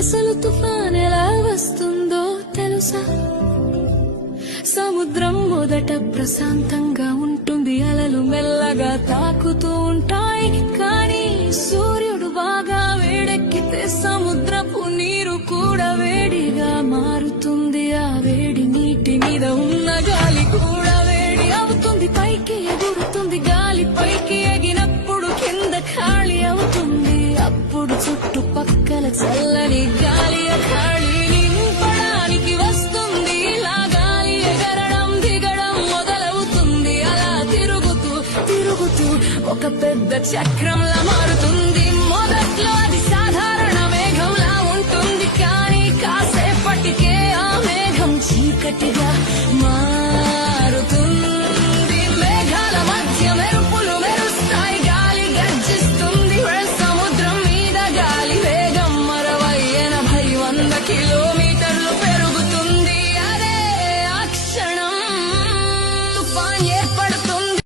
అసలు తుఫాన్ ఎలా వస్తుందో తెలుసా? సముద్రం మొదట ప్రశాంతంగా ఉంటుంది, అలలు మెల్లగా తాకుతూ ఉంటాయి. కానీ సూర్యుడు బాగా వేడెక్కితే సముద్రపు నీరు కూడా వేడిగా మారుతుంది. ఆ వేడి నీటి మీద ఉన్న గాలి కూడా వేడి అవుతుంది, పైకి ఎగురుతుంది. గాలి పైకి ఎగినప్పుడు కింద ఖాళీ అవుతుంది. అప్పుడు చుట్టుపక్కల చల్లని గాలి ఖాళీ నింపడానికి వస్తుంది. ఇలా గాలి ఎగరడం దిగడం మొదలవుతుంది. అలా తిరుగుతూ తిరుగుతూ ఒక పెద్ద చక్రంలా మారుతుంది. మొదట్లో అది సాధారణ మేఘంలా ఉంటుంది, కానీ కాసేపటికే ఆ మేఘం చీకటిగా మారుతుంది. మేఘాల మధ్య మెరుపులు మెరుస్తాయి, గాలి గర్జిస్తుంది. సముద్రం మీద గాలి వేగం 60-80-100 కిలో